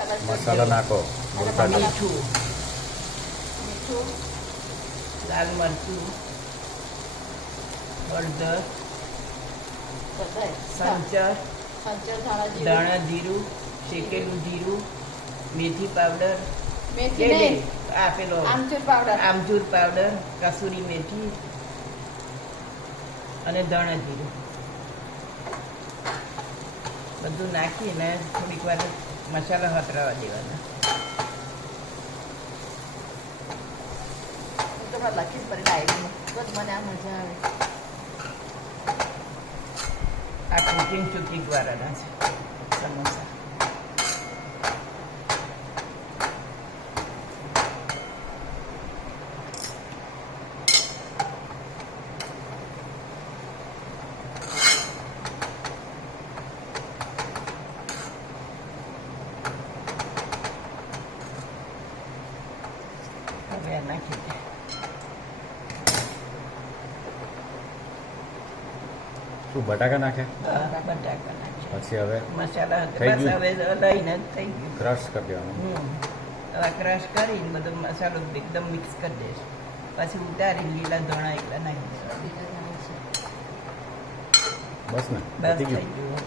મસાલા નાખો. મીઠું, લાલ મરચું, હળદર, સંચર, ધાણા જીરું, શેકેલું જીરું, મેથી પાવડર, આમચૂર પાવડર, કસૂરી મેથી અને ધાણા જીરું બધું નાખીને થોડીક વાર મસાલા હતરાવા દેવાના. લખી પડે તો મને આ મજા આવે. આ કુકિંગ ચૂકી વાળાના છે સમોસા. હવે આ નાખી દે. શું બટાકા નાખે? બટાકા નાખે. પછી હવે મસાલા થઈ બસ ગયું? હવે લઈને જ થઈ ગયું. ક્રશ કરી દેવાનું. હવે ક્રશ કરીને બધો મસાલો એકદમ મિક્સ કરી દઈશ. પછી ઉતારી લીલા ધણા એકલા નાખી દઈશ. બસ ને બસ પતી થઈ ગયું. ગયું.